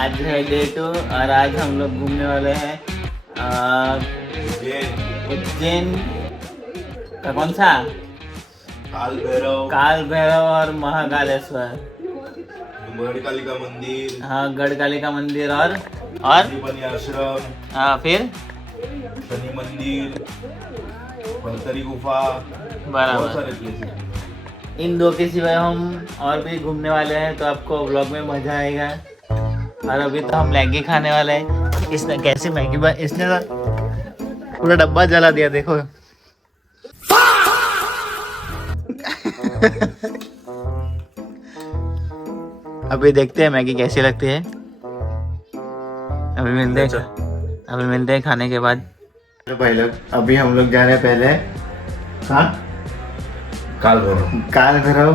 आज है डे 2 और आज हम लोग घूमने वाले हैं उज्जैन का कौन सा काल भैरव और महाकालेश्वर, गढ़कालिका मंदिर, हाँ गढ़कालिका मंदिर और आश्रम, हाँ फिर शनि मंदिर, भरतरी गुफा, बहुत बराबर। सारे प्लेसेस। इन दो के सिवाय हम और भी घूमने वाले हैं, तो आपको व्लॉग में मजा आएगा। और अभी तो हम मैगी खाने वाले हैं। इसने कैसी मैगी इसने तो पूरा डब्बा जला दिया, देखो। अभी देखते हैं मैगी कैसी लगती है। अभी मिलते हैं खाने के बाद। तो भाई लोग अभी हम लोग जा रहे हैं पहले काल भैरव,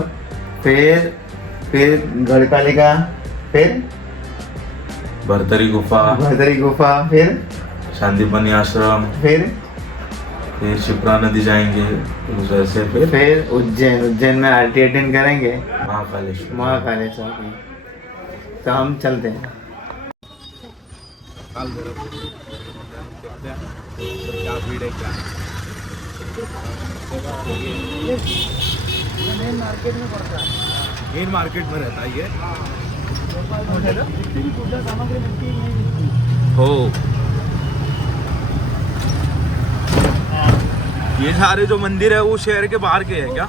फिर गढ़कालिका, फिर भरतरी गुफा, फिर शांतिपनी आश्रम, फिर शिप्रा नदी जाएंगे, वैसे फिर उज्जैन में आरती अटेंड करेंगे महाकालेश्वर की। तो हम चलते हैं। काल भैरव क्या भीड़ है, क्या मेन मार्केट में रहता है ये। हो ये सारे जो मंदिर है वो शहर के बाहर के हैं क्या?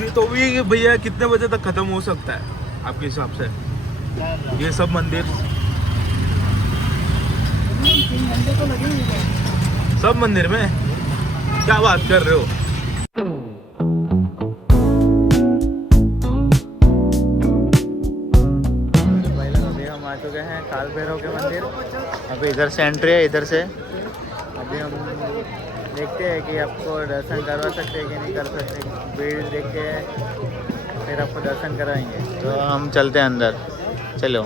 ये तो भी भैया कितने बजे तक खत्म हो सकता है आपके हिसाब से ये सब मंदिर? 3 घंटे तो लगेंगे सब मंदिर में? क्या बात कर रहे हो? अभी हम आ चुके हैं काल भैरव के मंदिर। अभी इधर से एंट्री है, इधर से। अभी हम देखते हैं कि आपको दर्शन करवा सकते हैं कि नहीं कर सकते। भीड़ देख के फिर आपको दर्शन कराएंगे। तो हम चलते हैं अंदर, चलो।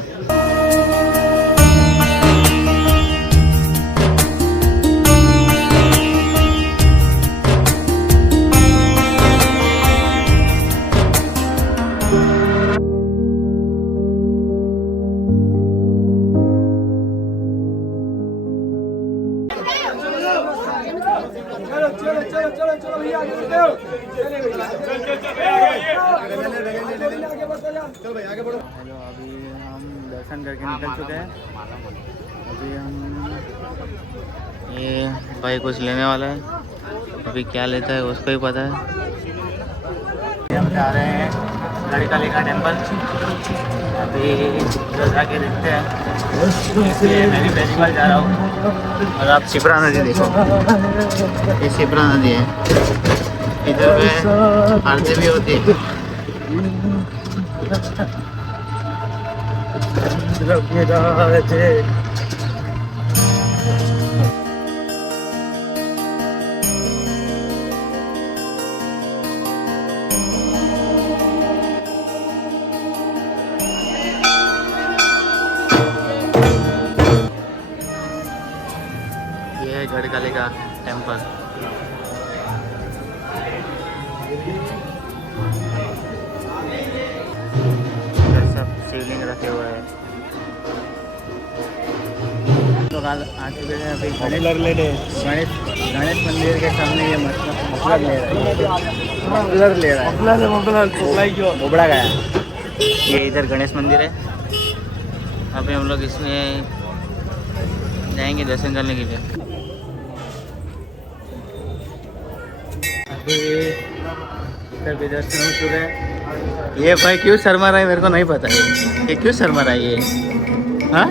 चलो भैया आगे बढ़ो। चलो भाई आगे बढ़ो। हेलो, अभी हम दर्शन करके निकल चुके हैं। अभी हम ये भाई कुछ लेने वाला है, अभी क्या लेता है उसको ही पता है। हम जा रहे हैं गढ़कालिका टेम्पल। अभी उधर जाके देखते हैं। मैं भी पहली बार जा रहा हूँ। और आप शिप्रा नदी देखो, ये शिप्रा नदी है। इधर पे आरती भी होती है। ये है गढ़कालिका टेम्पल। इधर सब शिवलिंग रखे हुए हैं। लोग आ चुके हैं अभी गणेश मंदिर के सामने। ये मफलर ले रहा है, बोबड़ा गया। ये इधर गणेश मंदिर है। अभी हम लोग इसमें जाएंगे दर्शन करने के लिए। अभी इधर भी दर्शन हो चुके हैं। ये भाई क्यों शर्मा रहा है मेरे को नहीं पता है। ये क्यों शर्मा रहा है ये? हाँ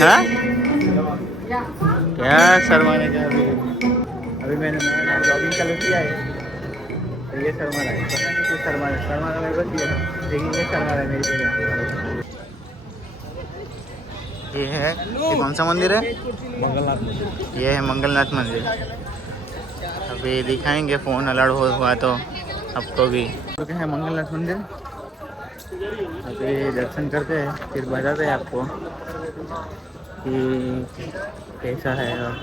हाँ क्या शर्माने का? अभी मैंने ब्लॉगिंग चालू किया है, तो ये शर्मा रहा है। पता नहीं क्यों शर्मा रहा मेरे को किया, लेकिन ये शर्मा रहा है मेरी जगह। ये है, ये कौन सा मंदिर है? मंगलनाथ मंदिर। ये है मंगलनाथ मंदिर। अभी दिखाएंगे, फ़ोन अलर्ट हुआ तो आपको भी। तो क्या है मंगलनाथ मंदिर। अभी दर्शन करते हैं, फिर बताते हैं आपको कि कैसा है। और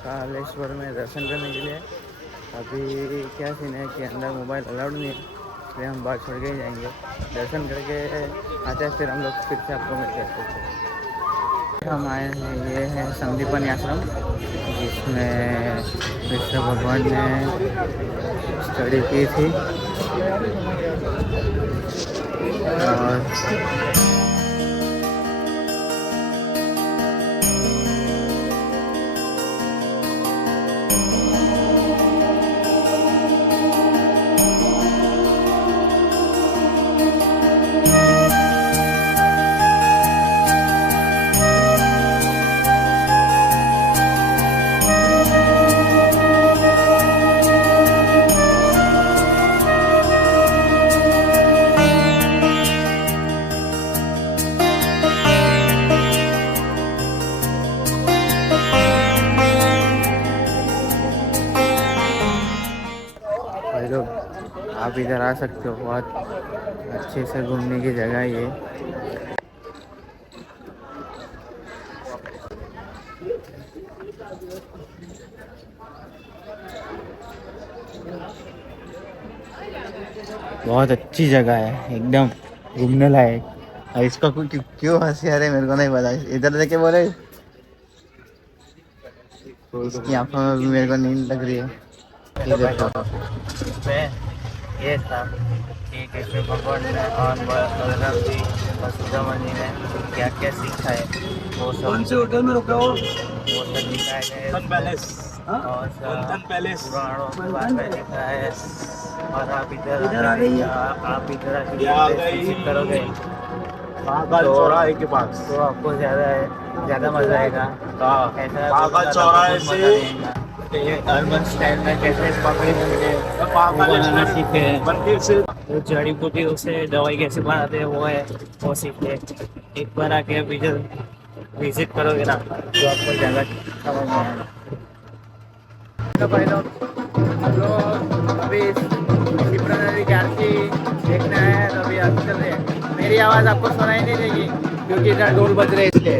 महाकालेश्वर में दर्शन करने के लिए। अभी क्या सीन है कि अंदर मोबाइल अलाउड नहीं है, इसलिए हम बाहर छोड़ के ही जाएंगे। दर्शन करके आते हैं, फिर हम लोग फिर से आपको मिलते हैं। हम आए हैं, ये है संदीपनी आश्रम, जिसमें कृष्ण भगवान ने स्टडी की थी। और भाई लोग, आप इधर आ सकते हो, बहुत अच्छे से घूमने की जगह है ये। बहुत अच्छी जगह है, एकदम घूमने लायक। और इसका क्यों हंसी आ रही है मेरे को नहीं पता। इधर देखे बोले, इसकी आंखों में भी मेरे को नींद लग रही है। ये था कि कृष्ण भगवान ने और बलराम जी और सुदामाजी ने क्या क्या सीखा है, वो सब कौन से होटल में रुका हो? वो सब दिखाया है। बंधन पैलेस, और बंधन पैलेस पुराणों में लिखा है। और आप इधर आ गई है। आप इधर ये आ गई। विजिट करोगे महाकाल चौराहे के पास। तो आपको ज़्यादा मजा आएगा। ऐसा महाकाल चौराहे से ये अर्बन स्टाइल में कैसे पकड़ी बनाना सीखे, मंदिर से जो जड़ी बूटी उसे दवाई कैसे बनाते हैं वो सीखे। एक बार आके आप इधर विजिट करोगे ना, तो आपको ज़्यादा समझ में आएगा। तो भाई लोग अभी शिप्रा नदी की आरती देखना है, तो अभी आरती चल रही है। मेरी आवाज़ आपको सुनाई नहीं देगी क्योंकि इधर ढोल बज रहे हैं, इसलिए।